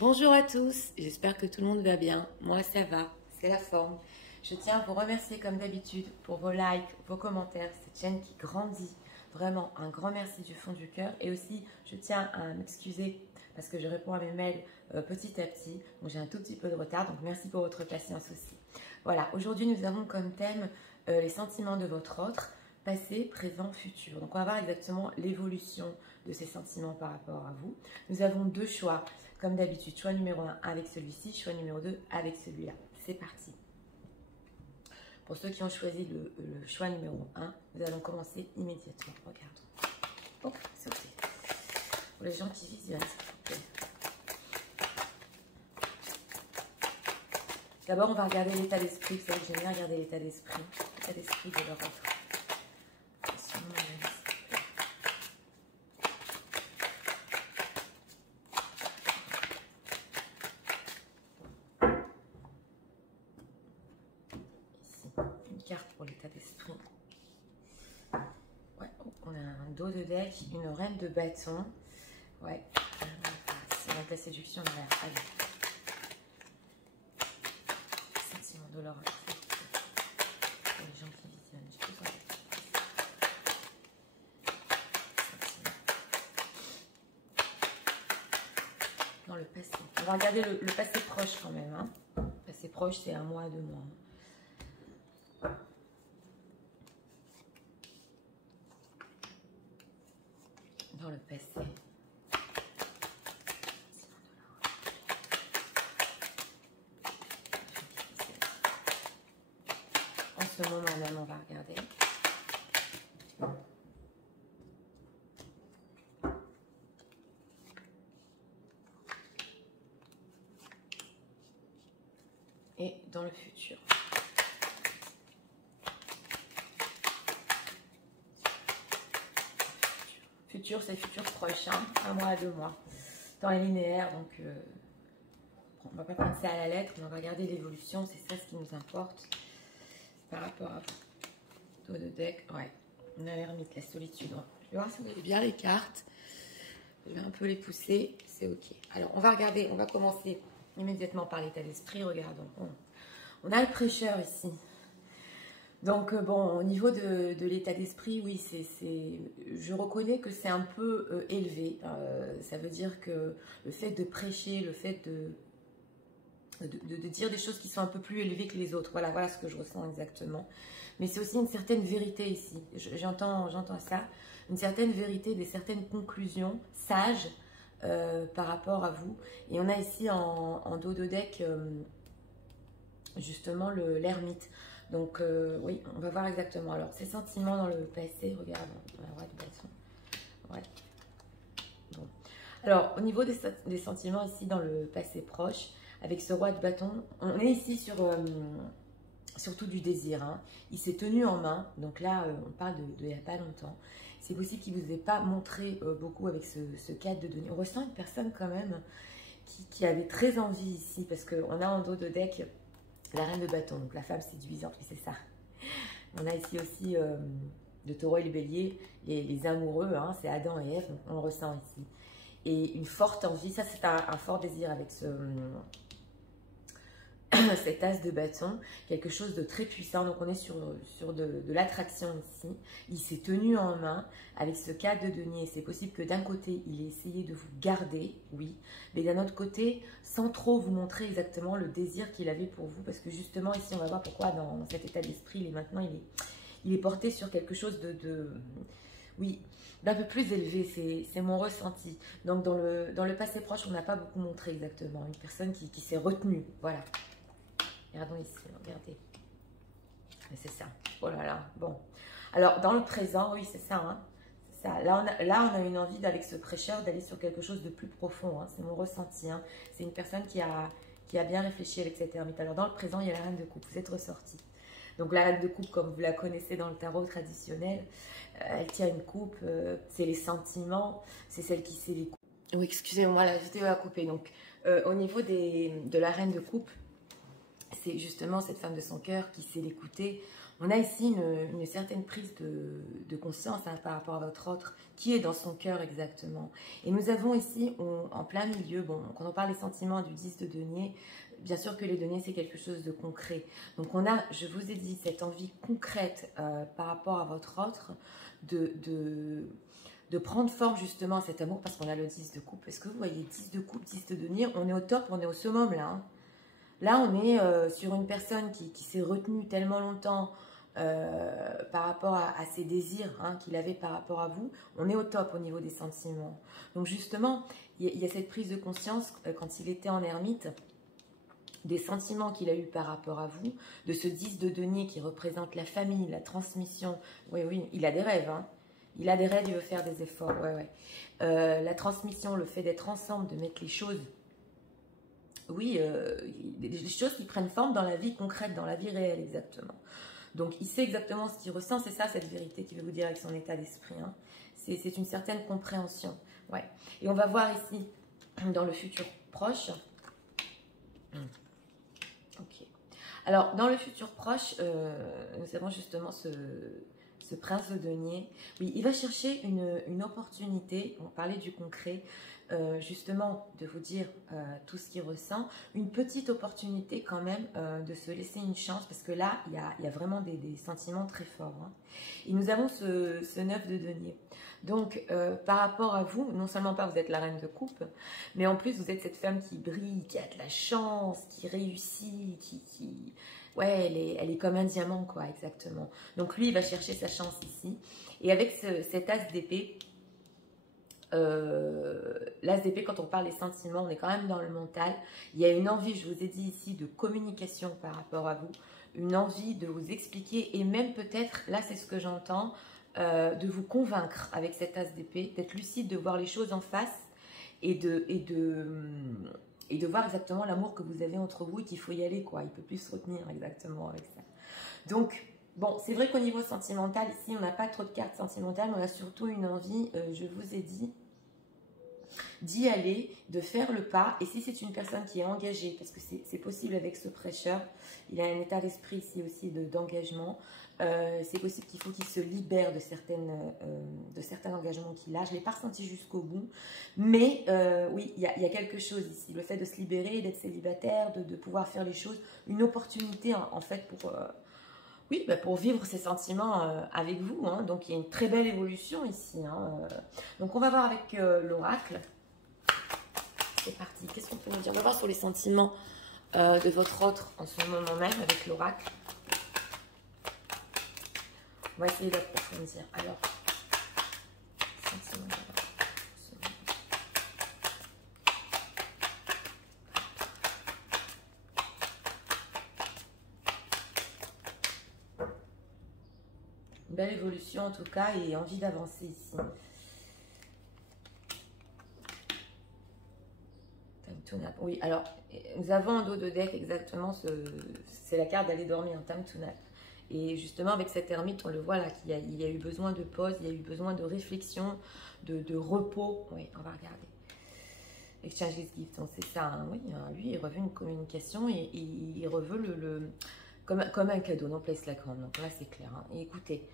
Bonjour à tous, j'espère que tout le monde va bien. Moi ça va, c'est la forme. Je tiens à vous remercier comme d'habitude pour vos likes, vos commentaires, cette chaîne qui grandit. Vraiment un grand merci du fond du cœur. Et aussi je tiens à m'excuser parce que je réponds à mes mails petit à petit. Donc j'ai un tout petit peu de retard, donc merci pour votre patience aussi. Voilà, aujourd'hui nous avons comme thème les sentiments de votre autre, passé, présent, futur. Donc on va voir exactement l'évolution de ces sentiments par rapport à vous. Nous avons deux choix. Comme d'habitude, choix numéro 1 avec celui-ci, choix numéro 2 avec celui-là. C'est parti. Pour ceux qui ont choisi le choix numéro 1, nous allons commencer immédiatement. Regardons. Oh, c'est sauté. Pour les gens qui visionnent, s'il vous plaît. D'abord, on va regarder l'état d'esprit. Vous savez que j'aime bien regarder l'état d'esprit. L'état d'esprit de leur autre. Carte pour l'état d'esprit. Ouais, on a un dos de deck, une reine de bâton. Ouais, c'est donc la séduction de l'air. Allez. Sentiment de l'or. Pour les gens qui visionnent, j'ai plus envie. Dans le passé. On va regarder le passé proche quand même. Hein. Le passé proche, c'est 1 mois, 2 mois. Dans le passé. En ce moment même, on va regarder. Et dans le futur. Futur, c'est futur proche, hein, 1 mois à 2 mois. Dans les linéaires, donc on ne va pas prendre ça à la lettre, mais on va regarder l'évolution, c'est ça ce qui nous importe par rapport à vous. Dos de deck, ouais, on a l'ermite, la solitude. Je vais voir si vous avez bien les cartes. Je vais un peu les pousser, c'est ok. Alors, on va regarder, on va commencer immédiatement par l'état d'esprit. Regardons, on a le prêcheur ici. Donc, bon, au niveau de l'état d'esprit, oui, je reconnais que c'est un peu élevé. Ça veut dire que le fait de prêcher, le fait de dire des choses qui sont un peu plus élevées que les autres. Voilà ce que je ressens exactement. Mais c'est aussi une certaine vérité ici. J'entends ça. Une certaine vérité, des certaines conclusions sages par rapport à vous. Et on a ici en dos de deck, justement, l'ermite. Donc, oui, on va voir exactement. Alors, ces sentiments dans le passé, regarde, la roi de bâton. Ouais. Bon. Alors, au niveau des sentiments ici dans le passé proche, avec ce roi de bâton, on est ici sur surtout du désir. Hein. Il s'est tenu en main, donc là, on parle de il n'y a pas longtemps. C'est possible qu'il ne vous ait pas montré beaucoup avec ce cadre de données. On ressent une personne quand même qui avait très envie ici, parce qu'on a en dos de deck la reine de bâton, donc la femme séduisante, oui c'est ça. On a ici aussi le taureau et le bélier, les amoureux, hein, c'est Adam et Ève, on le ressent ici. Et une forte envie, ça c'est un fort désir avec cet as de bâton, quelque chose de très puissant. Donc on est sur de l'attraction ici. Il s'est tenu en main avec ce cadre de denier. C'est possible que d'un côté il ait essayé de vous garder, oui, mais d'un autre côté sans trop vous montrer exactement le désir qu'il avait pour vous, parce que justement ici on va voir pourquoi dans cet état d'esprit maintenant il est porté sur quelque chose oui, d'un peu plus élevé, c'est mon ressenti. Donc dans le passé proche on n'a pas beaucoup montré exactement, une personne qui s'est retenue, voilà. Regardons ici, regardez. C'est ça. Oh là là, bon. Alors, dans le présent, oui, c'est ça. Hein, ça. Là, on a une envie, avec ce prêcheur, d'aller sur quelque chose de plus profond. Hein, c'est mon ressenti. Hein. C'est une personne qui a bien réfléchi avec cette ermite. Alors, dans le présent, il y a la reine de coupe. Vous êtes ressorti. Donc, la reine de coupe, comme vous la connaissez dans le tarot traditionnel, elle tient une coupe. C'est les sentiments. C'est celle qui sait les coupes. Oui, excusez-moi, la vidéo a coupé. Donc, au niveau de la reine de coupe, c'est justement cette femme de son cœur qui sait l'écouter. On a ici une certaine prise de conscience hein, par rapport à votre autre, qui est dans son cœur exactement. Et nous avons ici, en plein milieu, bon, quand on parle des sentiments du 10 de denier, bien sûr que les deniers, c'est quelque chose de concret. Donc on a, je vous ai dit, cette envie concrète par rapport à votre autre, de prendre forme justement à cet amour, parce qu'on a le 10 de coupe. Est-ce que vous voyez 10 de coupe, 10 de denier? On est au top, on est au summum là. Hein. Là, on est sur une personne qui s'est retenue tellement longtemps par rapport à ses désirs hein, qu'il avait par rapport à vous. On est au top au niveau des sentiments. Donc justement, il y a cette prise de conscience quand il était en ermite, des sentiments qu'il a eu par rapport à vous, de ce 10 de denier qui représente la famille, la transmission. Oui, oui, il a des rêves. Hein. Il a des rêves, il veut faire des efforts. Ouais, ouais. La transmission, le fait d'être ensemble, de mettre les choses... Oui, des choses qui prennent forme dans la vie concrète, dans la vie réelle exactement. Donc il sait exactement ce qu'il ressent, c'est ça cette vérité qu'il veut vous dire avec son état d'esprit. Hein. C'est une certaine compréhension. Ouais. Et on va voir ici, dans le futur proche. Ok. Alors, dans le futur proche, nous avons justement ce prince de denier. Oui, il va chercher une opportunité, on parlait du concret, justement de vous dire tout ce qu'il ressent, une petite opportunité quand même de se laisser une chance, parce que là, il y a vraiment des sentiments très forts. Hein. Et nous avons ce 9 de denier. Donc, par rapport à vous, non seulement pas vous êtes la reine de coupe, mais en plus vous êtes cette femme qui brille, qui a de la chance, qui réussit, ouais, elle est comme un diamant, quoi, exactement. Donc lui, il va chercher sa chance ici. Et avec cet as d'épée, l'as d'épée, quand on parle des sentiments, on est quand même dans le mental. Il y a une envie, je vous ai dit ici, de communication par rapport à vous. Une envie de vous expliquer et même peut-être, là c'est ce que j'entends, de vous convaincre avec cet as d'épée, d'être lucide, de voir les choses en face et de voir exactement l'amour que vous avez entre vous et qu'il faut y aller, quoi. Il ne peut plus se retenir exactement avec ça. Donc, bon, c'est vrai qu'au niveau sentimental, ici, on n'a pas trop de cartes sentimentales, mais on a surtout une envie, je vous ai dit, d'y aller, de faire le pas. Et si c'est une personne qui est engagée, parce que c'est possible avec ce prêcheur, il a un état d'esprit ici aussi d'engagement, c'est possible qu'il faut qu'il se libère de certains engagements qu'il a. Je ne l'ai pas ressenti jusqu'au bout, mais oui, il y a quelque chose ici. Le fait de se libérer, d'être célibataire, de pouvoir faire les choses, une opportunité en fait pour... oui, bah pour vivre ces sentiments avec vous. Hein. Donc, il y a une très belle évolution ici. Hein. Donc, on va voir avec l'oracle. C'est parti. Qu'est-ce qu'on peut nous dire? On va voir sur les sentiments de votre autre en ce moment même avec l'oracle. On va essayer d'approfondir. Alors, sentiments de l'oracle. Belle évolution en tout cas et envie d'avancer ici. Oui, alors nous avons en dos de deck exactement c'est la carte d'aller dormir en Time to Nap. Et justement avec cette ermite on le voit là qu'il y a eu besoin de pause, il y a eu besoin de réflexion, de repos. Oui, on va regarder. Exchange les gifts, donc c'est ça. Hein, oui, lui il reveut une communication et il reveut comme un cadeau, non place la grande. Donc là, c'est clair. Hein. Et écoutez,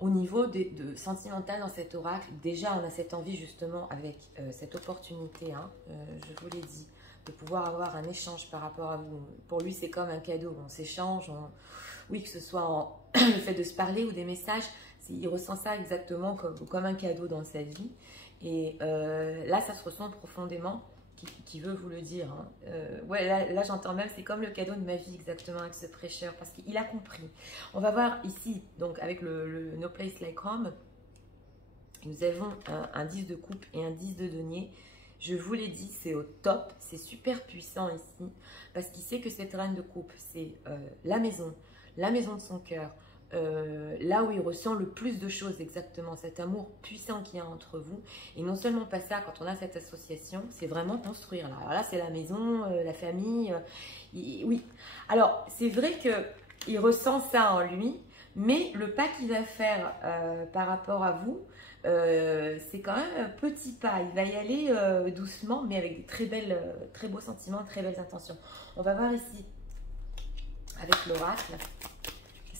au niveau de sentimental dans cet oracle, déjà, on a cette envie justement avec cette opportunité, hein, je vous l'ai dit, de pouvoir avoir un échange par rapport à vous. Pour lui, c'est comme un cadeau. On s'échange, oui, que ce soit le fait de se parler ou des messages, il ressent ça exactement comme un cadeau dans sa vie. Et là, ça se ressent profondément. Qui veut vous le dire. Hein. Ouais, là j'entends même, c'est comme le cadeau de ma vie exactement avec ce prêcheur, parce qu'il a compris. On va voir ici, donc avec le No Place Like Home, nous avons un 10 de coupe et un 10 de denier. Je vous l'ai dit, c'est au top, c'est super puissant ici, parce qu'il sait que cette reine de coupe, c'est la maison de son cœur, là où il ressent le plus de choses exactement, cet amour puissant qu'il y a entre vous. Et non seulement pas ça, quand on a cette association, c'est vraiment construire. Là. Alors là, c'est la maison, la famille. Oui. Alors, c'est vrai qu'il ressent ça en lui, mais le pas qu'il va faire par rapport à vous, c'est quand même un petit pas. Il va y aller doucement, mais avec des très beaux sentiments, très belles intentions. On va voir ici, avec l'oracle.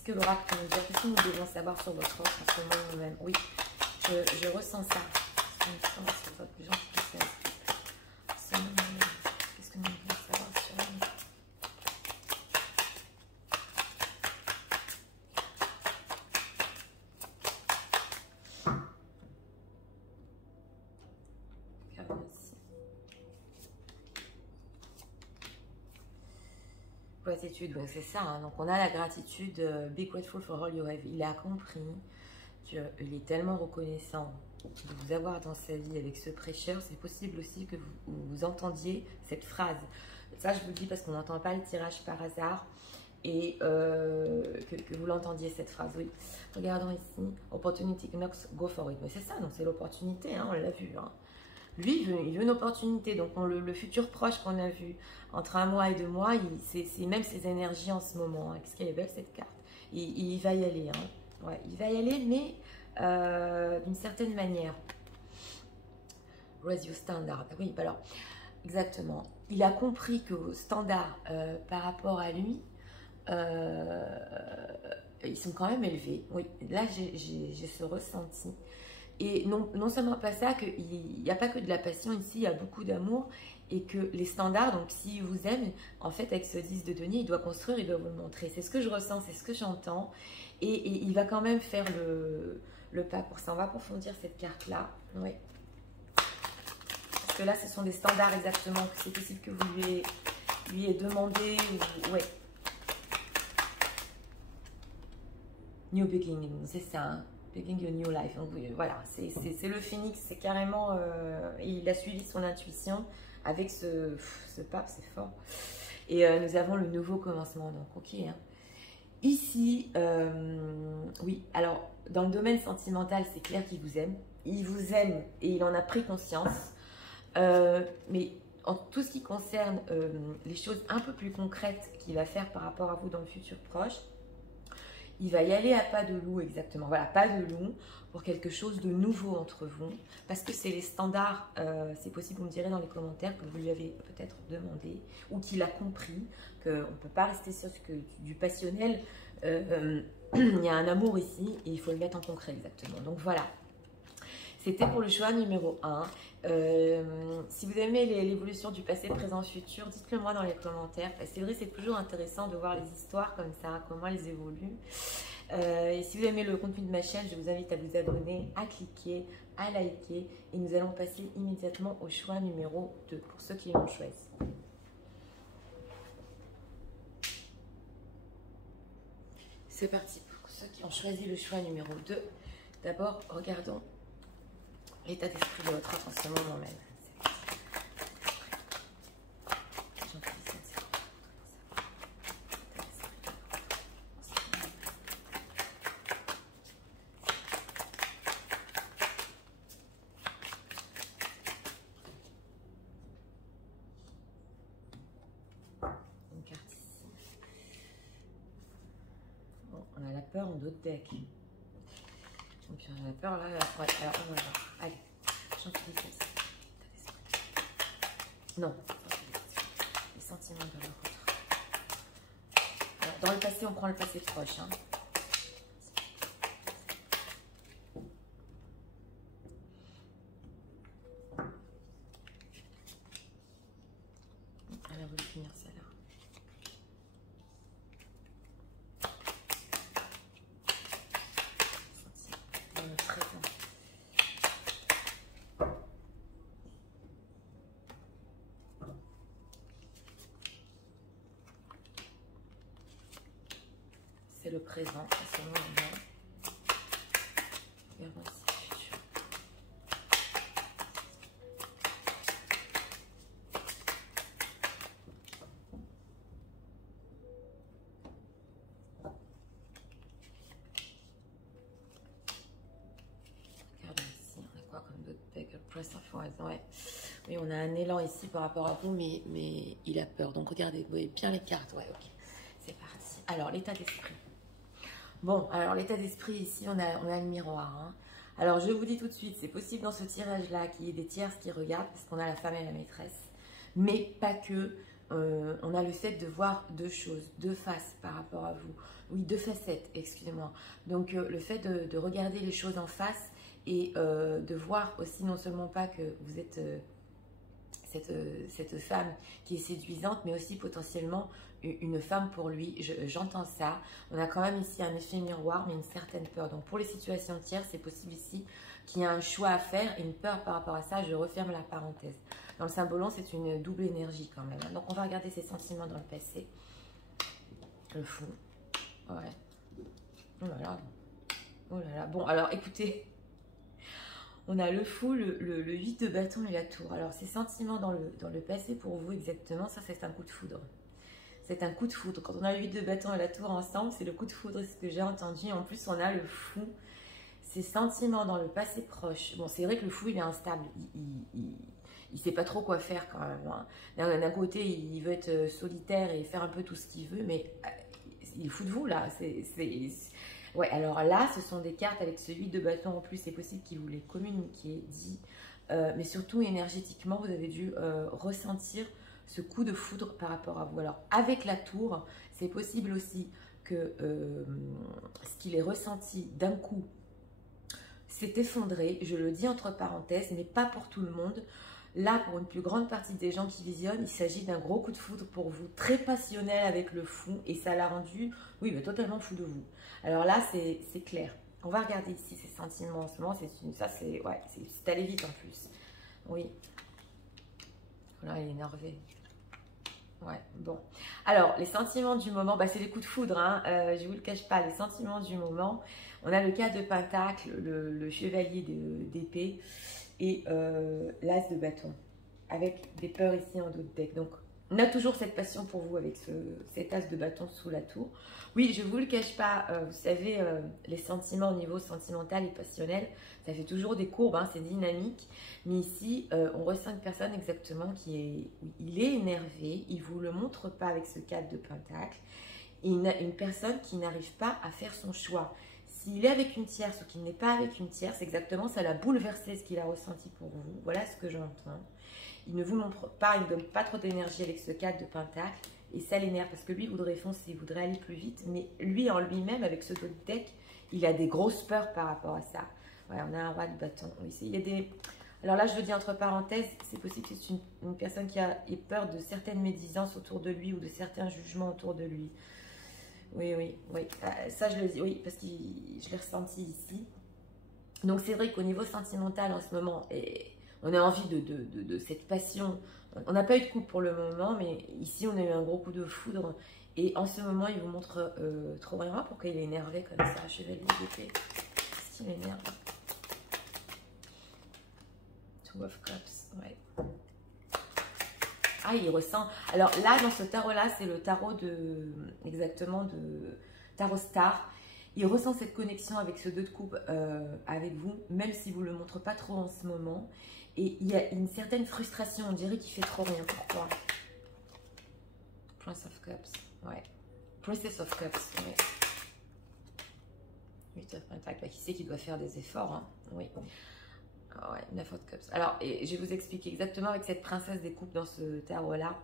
que l'oracle peut nous dire? Qu'est-ce que nous devons savoir sur votre offre en ce moment nous-mêmes? Oui, je ressens ça. Qu'est-ce que nous devons savoir sur nous? Gratitude, donc c'est ça, hein. Donc on a la gratitude, be grateful for all you have. Il a compris qu'il est tellement reconnaissant de vous avoir dans sa vie avec ce prêcheur. C'est possible aussi que vous entendiez cette phrase. Ça, je vous le dis parce qu'on n'entend pas le tirage par hasard et que vous l'entendiez cette phrase. Oui, regardons ici, opportunity knocks, go for it. Mais c'est ça, donc c'est l'opportunité, hein, on l'a vu, hein. Lui, il veut une opportunité. Donc, le futur proche qu'on a vu entre 1 mois et 2 mois, c'est même ses énergies en ce moment. Hein. Qu'est-ce qu'elle est belle, cette carte. Il va y aller. Hein. Ouais, il va y aller, mais d'une certaine manière. Raise your standard. Oui, bah alors, exactement. Il a compris que standard par rapport à lui, ils sont quand même élevés. Oui, là, j'ai ce ressenti. Et non seulement pas ça, qu'il n'y a pas que de la passion ici, il y a beaucoup d'amour et que les standards, donc s'il vous aime, en fait avec ce 10 de denier, il doit construire, il doit vous le montrer. C'est ce que je ressens, c'est ce que j'entends et il va quand même faire le pas pour ça. On va approfondir cette carte-là, oui. Parce que là, ce sont des standards exactement, que c'est possible que vous lui ayez demandé, ou, ouais. New beginning, c'est ça, hein. Beginning a new life. Donc, voilà, c'est le phénix, c'est carrément. Il a suivi son intuition avec ce pape, c'est fort. Et nous avons le nouveau commencement. Donc, ok. Hein. Ici, oui, alors, dans le domaine sentimental, c'est clair qu'il vous aime. Il vous aime et il en a pris conscience. Mais en tout ce qui concerne les choses un peu plus concrètes qu'il va faire par rapport à vous dans le futur proche, il va y aller à pas de loup, exactement. Voilà, pas de loup pour quelque chose de nouveau entre vous. Parce que c'est les standards, c'est possible, vous me direz dans les commentaires que vous lui avez peut-être demandé ou qu'il a compris qu'on ne peut pas rester sur du passionnel. Il y a un amour ici et il faut le mettre en concret, exactement. Donc voilà. C'était pour le choix numéro 1. Si vous aimez l'évolution du passé, présent, futur, dites-le moi dans les commentaires. C'est vrai, c'est toujours intéressant de voir les histoires comme ça, comment elles évoluent. Et si vous aimez le contenu de ma chaîne, je vous invite à vous abonner, à cliquer, à liker. Et nous allons passer immédiatement au choix numéro 2, pour ceux qui l'ont choisi. C'est parti pour ceux qui ont choisi le choix numéro 2. D'abord, regardons l'état d'esprit de votre offre en ce moment même. Une carte ici. Bon, on a la peur en d'autres decks. Donc on a peur là. Ouais, alors on va voir. Allez, j'utilise celle-ci. Non, les sentiments de l'autre. Alors, dans le passé, on prend le passé proche. Hein. Elle a voulu finir celle-là. Dans le présent. C'est le présent à ce moment-là. Regardons ici le futur. Regardons ici, on a quoi comme d'autres decks? Press of Words, ouais. Oui, on a un élan ici par rapport à vous, mais il a peur. Donc regardez, vous voyez bien les cartes. Ouais, ok. C'est parti. Alors, l'état d'esprit. Bon, alors l'état d'esprit ici, on a le miroir. Hein. Alors je vous dis tout de suite, c'est possible dans ce tirage-là qu'il y ait des tierces qui regardent, parce qu'on a la femme et la maîtresse, mais pas que. on a le fait de voir deux choses, deux faces par rapport à vous. Oui, deux facettes, excusez-moi. Donc, le fait de regarder les choses en face et de voir aussi non seulement pas que vous êtes cette femme qui est séduisante, mais aussi potentiellement une femme pour lui. J'entends ça. On a quand même ici un effet miroir, mais une certaine peur. Donc, pour les situations tierces, c'est possible ici qu'il y a un choix à faire et une peur par rapport à ça. Je referme la parenthèse. Dans le symbolon, c'est une double énergie quand même. Donc, on va regarder ses sentiments dans le passé. Le fou. Ouais. Oh là là. Oh là là. Bon, alors écoutez. On a le fou, le 8 de bâton et la tour. Alors, ces sentiments dans le passé pour vous, exactement, ça, c'est un coup de foudre. C'est un coup de foudre. Quand on a le 8 de bâton et la tour ensemble, c'est le coup de foudre, c'est ce que j'ai entendu. En plus, on a le fou. Ces sentiments dans le passé proche. Bon, c'est vrai que le fou, il est instable. Il sait pas trop quoi faire quand même. Hein. D'un côté, il veut être solitaire et faire un peu tout ce qu'il veut, mais il est fou de vous, là. Ouais, alors là, ce sont des cartes avec ce 8 de bâton en plus. C'est possible qu'il vous les communiquiez, dit. Mais surtout, énergétiquement, vous avez dû ressentir ce coup de foudre par rapport à vous. Alors, avec la tour, c'est possible aussi que ce qu'il ait ressenti d'un coup s'est effondré. Je le dis entre parenthèses, mais pas pour tout le monde. Là, pour une plus grande partie des gens qui visionnent, il s'agit d'un gros coup de foudre pour vous, très passionnel avec le fou, et ça l'a rendu, oui, mais totalement fou de vous. Alors là, c'est clair. On va regarder ici ces sentiments en ce moment. C'est allé vite en plus. Oui. Voilà, il est énervé. Ouais, bon. Alors, les sentiments du moment, bah, c'est les coups de foudre, hein. Je ne vous le cache pas, les sentiments du moment. On a le 4 de pentacle, le chevalier d'épée et l'as de bâton, avec des peurs ici en dos de deck. Donc, on a toujours cette passion pour vous avec cet as de bâton sous la tour. Oui, je ne vous le cache pas, vous savez, les sentiments au niveau sentimental et passionnel, ça fait toujours des courbes, hein, c'est dynamique. Mais ici, on ressent une personne exactement il est énervé, il ne vous le montre pas avec ce 4 de pentacle. Une personne qui n'arrive pas à faire son choix. S'il est avec une tierce ou qu'il n'est pas avec une tierce, exactement, ça l'a bouleversé ce qu'il a ressenti pour vous. Voilà ce que j'entends. Il ne vous montre pas, il ne donne pas trop d'énergie avec ce 4 de pentacle. Et ça l'énerve parce que lui, il voudrait foncer, il voudrait aller plus vite. Mais lui, en lui-même, avec ce dos de deck, il a des grosses peurs par rapport à ça. Ouais, on a un roi de bâton. Ici, il y a des... Alors là, je le dis entre parenthèses, c'est possible que c'est une personne qui a peur de certaines médisances autour de lui ou de certains jugements autour de lui. Oui. Ça, je le dis, oui, parce que je l'ai ressenti ici. Donc, c'est vrai qu'au niveau sentimental, en ce moment, on a envie de cette passion. On n'a pas eu de couple pour le moment, mais ici, on a eu un gros coup de foudre. Et en ce moment, il vous montre trop rien. Pourquoi il est énervé comme ça, chevalier d'épée? Qu'est-ce qui m'énerve? Two of Cups, ouais. Ah, il ressent. Alors là, dans ce tarot-là, c'est le tarot exactement de Tarot Star. Il ressent cette connexion avec ce 2 de coupe avec vous, même si vous ne le montrez pas trop en ce moment. Et il y a une certaine frustration, on dirait qu'il fait trop rien. Pourquoi? Prince of Cups, ouais. Princess of Cups, ouais. 8 of Pentacles, bah, qui sait qu'il doit faire des efforts, hein. Oui. Oh ouais, 9 of Cups. Alors, je vais vous expliquer exactement avec cette princesse des coupes dans ce tarot-là.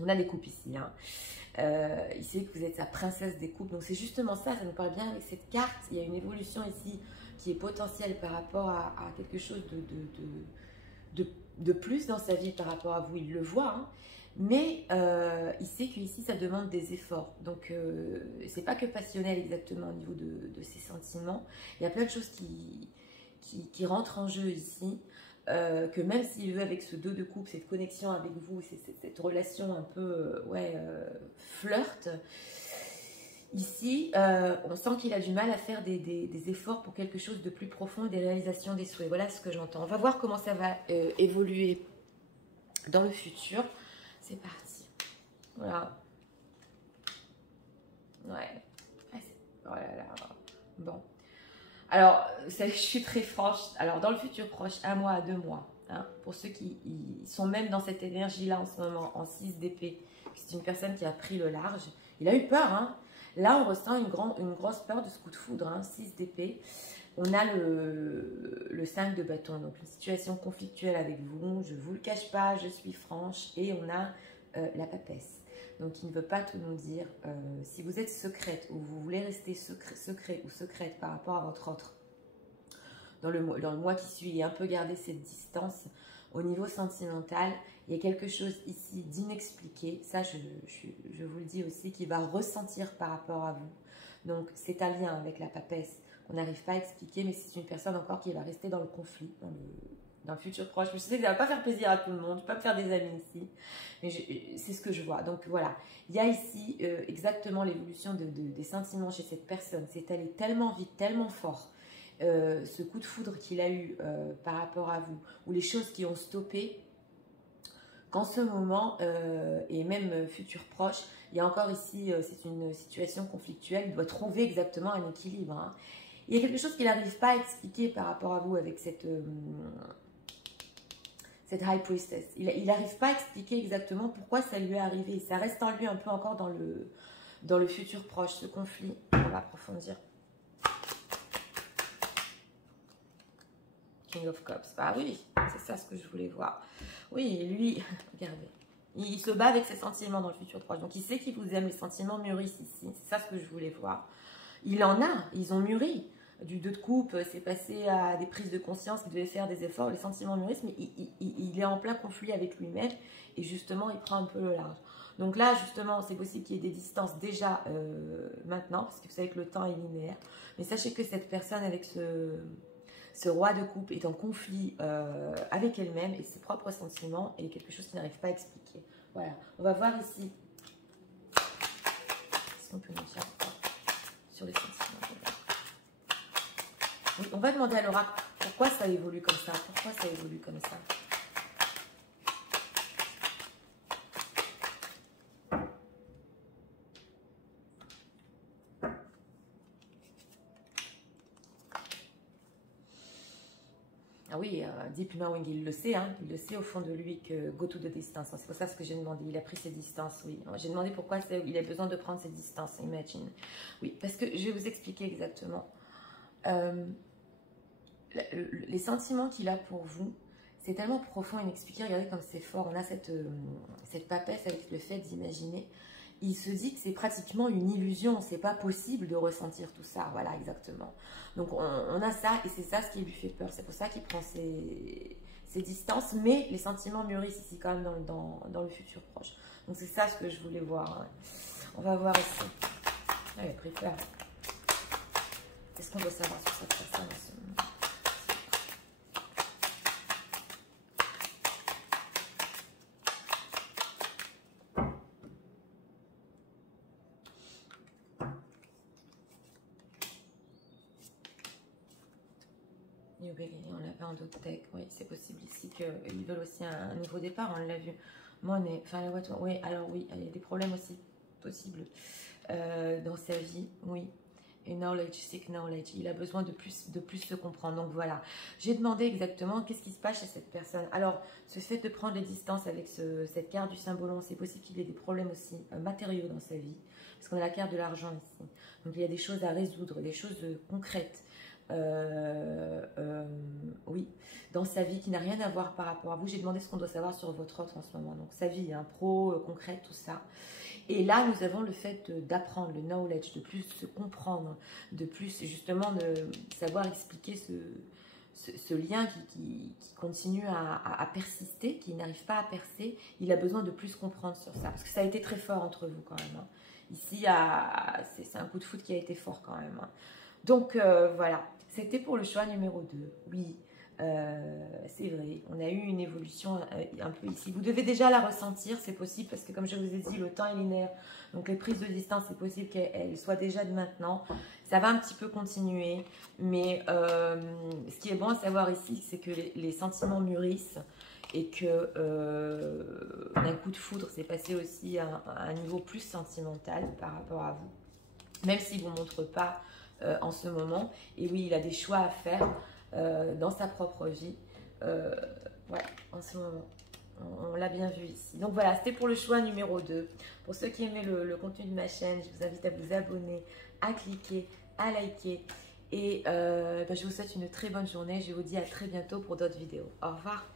On a des coupes ici. Hein. Il sait que vous êtes sa princesse des coupes. Donc, c'est justement ça, ça nous parle bien avec cette carte. Il y a une évolution ici qui est potentielle par rapport à quelque chose de plus dans sa vie par rapport à vous. Il le voit, hein. Mais il sait qu'ici, ça demande des efforts. Donc, c'est pas que passionnel exactement au niveau de ses sentiments. Il y a plein de choses qui rentre en jeu ici, que même s'il veut avec ce 2 de coupe, cette connexion avec vous, cette relation un peu flirt, ici, on sent qu'il a du mal à faire des efforts pour quelque chose de plus profond, des réalisations des souhaits. Voilà ce que j'entends. On va voir comment ça va évoluer dans le futur. C'est parti. Voilà. Ouais. Oh là là. Bon. Alors, je suis très franche. Alors, dans le futur proche, 1 mois à 2 mois, hein, pour ceux qui sont même dans cette énergie-là en ce moment, en 6 d'épée, c'est une personne qui a pris le large. Il a eu peur, hein. Là, on ressent une grosse peur de ce coup de foudre, hein, 6 d'épée. On a le 5 de bâton, donc une situation conflictuelle avec vous. Je ne vous le cache pas, je suis franche. Et on a la papesse. Donc, il ne veut pas tout nous dire. Si vous êtes secrète ou vous voulez rester secret ou secrète par rapport à votre autre, dans le mois qui suit, et un peu garder cette distance au niveau sentimental, il y a quelque chose ici d'inexpliqué. Ça, je vous le dis aussi, qui va ressentir par rapport à vous. Donc, c'est un lien avec la papesse qu'on n'arrive pas à expliquer, mais c'est une personne encore qui va rester dans le conflit, dans le futur proche. Je sais que ça ne va pas faire plaisir à tout le monde, je ne vais pas me faire des amis ici, mais c'est ce que je vois. Donc voilà, il y a ici exactement l'évolution des sentiments chez cette personne. C'est allé tellement vite, tellement fort, ce coup de foudre qu'il a eu par rapport à vous, ou les choses qui ont stoppé, qu'en ce moment, et même futur proche, il y a encore ici, c'est une situation conflictuelle, il doit trouver exactement un équilibre. Hein. Il y a quelque chose qu'il n'arrive pas à expliquer par rapport à vous avec cette High Priestess. Il n'arrive pas à expliquer exactement pourquoi ça lui est arrivé. Ça reste en lui un peu encore dans le futur proche, ce conflit. On va approfondir. King of Cups. Ah oui, c'est ça ce que je voulais voir. Oui, lui, regardez. Il se bat avec ses sentiments dans le futur proche. Donc, il sait qu'il vous aime. Les sentiments mûrissent ici. C'est ça ce que je voulais voir. Il en a. Ils ont mûri. Du 2 de coupe, c'est passé à des prises de conscience. Il devait faire des efforts. Les sentiments mûrissent. Mais il est en plein conflit avec lui-même. Et justement, il prend un peu le large. Donc là, justement, c'est possible qu'il y ait des distances déjà maintenant. Parce que vous savez que le temps est linéaire. Mais sachez que cette personne avec ce roi de coupe est en conflit avec elle-même et ses propres sentiments et quelque chose qui n'arrive pas à expliquer. Voilà, on va voir ici. Est-ce qu'on peut nous dire sur les sentiments? Oui, on va demander à l'oracle pourquoi ça évolue comme ça. Pourquoi ça évolue comme ça? Ah oui, Deep Knowing, il le sait, hein, il le sait au fond de lui que go to the distance. C'est pour ça ce que j'ai demandé. Il a pris ses distances, oui. J'ai demandé pourquoi il a besoin de prendre ses distances, imagine. Oui, parce que je vais vous expliquer exactement. Les sentiments qu'il a pour vous, c'est tellement profond et inexpliqué. Regardez comme c'est fort. On a cette papesse avec le fait d'imaginer. Il se dit que c'est pratiquement une illusion, c'est pas possible de ressentir tout ça, voilà exactement. Donc on a ça et c'est ça ce qui lui fait peur, c'est pour ça qu'il prend ses distances, mais les sentiments mûrissent ici quand même dans le futur proche. Donc c'est ça ce que je voulais voir. Hein. On va voir ici. Ah, il a pris peur. Qu'est-ce qu'on doit savoir sur cette personne en ce moment? On l'avait en d'autres decks, oui, c'est possible ici qu'ils veulent aussi un nouveau départ, on l'a vu. Monnaie, enfin, oui, alors oui, il y a des problèmes aussi possibles dans sa vie, oui. Et knowledge, seek knowledge, il a besoin de plus se comprendre. Donc voilà, j'ai demandé exactement qu'est-ce qui se passe chez cette personne. Alors, ce fait de prendre les distances avec cette carte du symbolon, c'est possible qu'il ait des problèmes aussi matériaux dans sa vie, parce qu'on a la carte de l'argent ici. Donc il y a des choses à résoudre, des choses concrètes. Oui, dans sa vie qui n'a rien à voir par rapport à vous. J'ai demandé ce qu'on doit savoir sur votre autre en ce moment. Donc sa vie, hein, pro, concrète, tout ça. Et là, nous avons le fait d'apprendre, le knowledge, de plus se comprendre, de plus justement de savoir expliquer ce lien qui continue à persister, qui n'arrive pas à percer. Il a besoin de plus comprendre sur ça. Parce que ça a été très fort entre vous quand même. Hein. Ici, c'est un coup de foot qui a été fort quand même. Hein. Donc voilà, c'était pour le choix numéro 2. Oui, c'est vrai, on a eu une évolution un peu ici. Vous devez déjà la ressentir, c'est possible, parce que comme je vous ai dit, le temps est linéaire. Donc les prises de distance, c'est possible qu'elles soient déjà de maintenant. Ça va un petit peu continuer, mais ce qui est bon à savoir ici, c'est que les sentiments mûrissent et que d'un coup de foudre, c'est passé aussi à un niveau plus sentimental par rapport à vous. Même s'il ne vous montre pas en ce moment. Et oui, il a des choix à faire dans sa propre vie. Ouais, en ce moment. On l'a bien vu ici. Donc voilà, c'était pour le choix numéro 2. Pour ceux qui aimaient le contenu de ma chaîne, je vous invite à vous abonner, à cliquer, à liker. Et je vous souhaite une très bonne journée. Je vous dis à très bientôt pour d'autres vidéos. Au revoir.